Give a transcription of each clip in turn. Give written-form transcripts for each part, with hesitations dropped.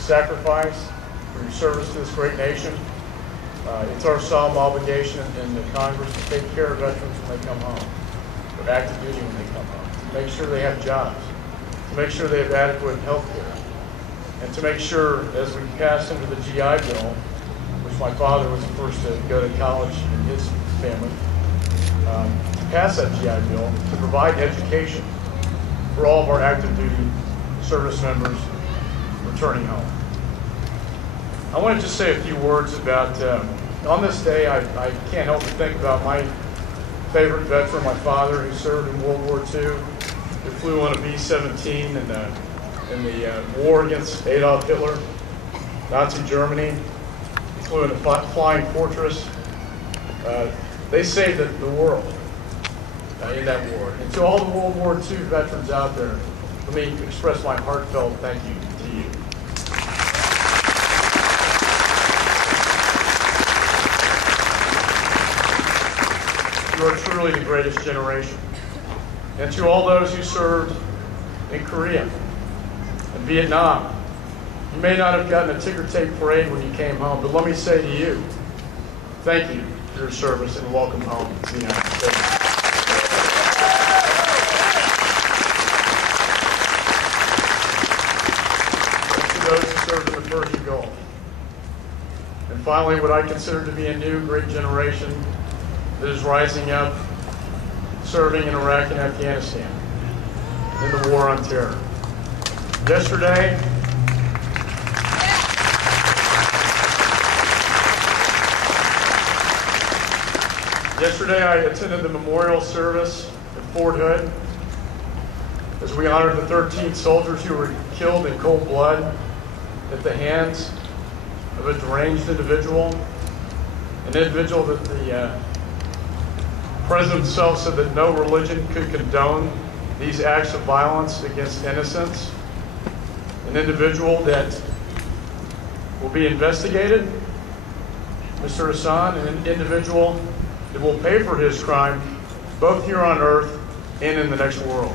sacrifice, for your service to this great nation. It's our solemn obligation in the Congress to take care of veterans when they come home, for active duty when they come home, to make sure they have jobs, to make sure they have adequate health care, and to make sure, as we pass into the GI Bill, which my father was the first to go to college in his family, to pass that GI Bill to provide education for all of our active duty service members returning home. I want to just say a few words about, on this day, I can't help but think about my favorite veteran, my father, who served in World War II, who flew on a B-17 in the war against Adolf Hitler, Nazi Germany. He flew in a flying fortress. They saved the world in that war. And to all the World War II veterans out there, let me express my heartfelt thank you to you. You are truly the greatest generation. And to all those who served in Korea and Vietnam, you may not have gotten a ticker tape parade when you came home, but let me say to you, thank you for your service and welcome home to the United States. Those who served in the Persian Gulf. And finally, what I consider to be a new great generation that is rising up, serving in Iraq and Afghanistan in the war on terror. Yesterday, I attended the memorial service at Fort Hood as we honored the 13 soldiers who were killed in cold blood at the hands of a deranged individual, an individual that the President himself said that no religion could condone these acts of violence against innocents, an individual that will be investigated, Mr. Hassan, and an individual that will pay for his crime both here on earth and in the next world.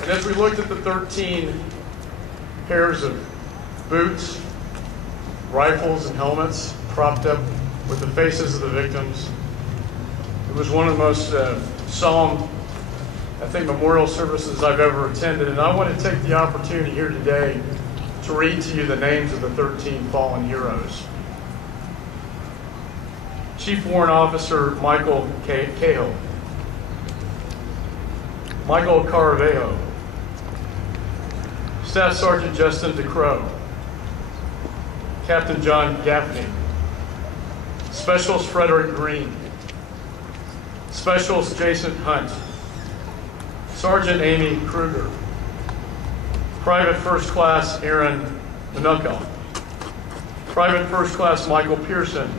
And as we looked at the 13 pairs of boots, rifles, and helmets propped up with the faces of the victims, it was one of the most solemn, I think, memorial services I've ever attended. And I want to take the opportunity here today to read to you the names of the 13 fallen heroes. Chief Warrant Officer Michael Cahill, Michael Caravejo, Staff Sergeant Justin DeCrow, Captain John Gaffney, Specialist Frederick Green, Specialist Jason Hunt, Sergeant Amy Kruger, Private First Class Aaron McCaul, Private First Class Michael Pearson,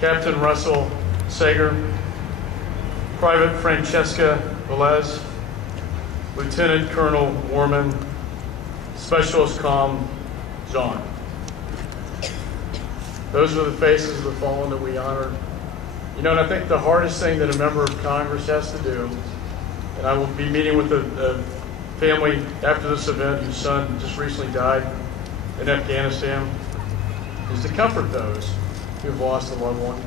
Captain Russell Sager, Private Francesca Velez, Lieutenant Colonel Warman, Specialist Comm John. Those are the faces of the fallen that we honor. You know, and I think the hardest thing that a member of Congress has to do, and I will be meeting with the family after this event whose son just recently died in Afghanistan, is to comfort those who have lost a loved one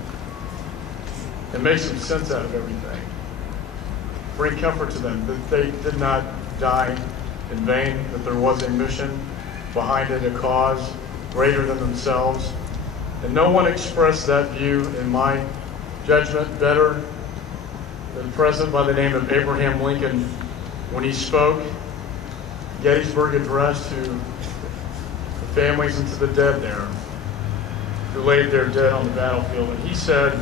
and make some sense out of everything. Bring comfort to them that they did not die in vain, that there was a mission behind it, a cause greater than themselves. And no one expressed that view, in my judgment, better than a president by the name of Abraham Lincoln when he spoke Gettysburg Address to the families and to the dead there who laid their dead on the battlefield. And he said,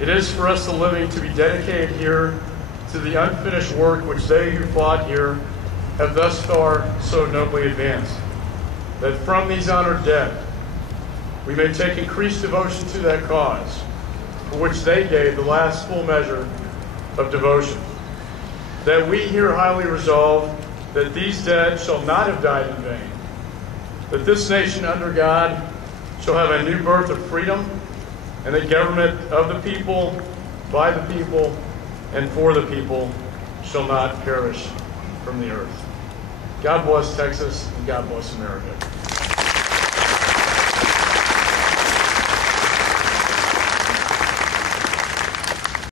"It is for us the living to be dedicated here to the unfinished work which they who fought here have thus far so nobly advanced, that from these honored dead we may take increased devotion to that cause, for which they gave the last full measure of devotion. That we here highly resolve that these dead shall not have died in vain, that this nation under God shall have a new birth of freedom, and the government of the people, by the people, and for the people shall not perish from the earth. God bless Texas, and God bless America.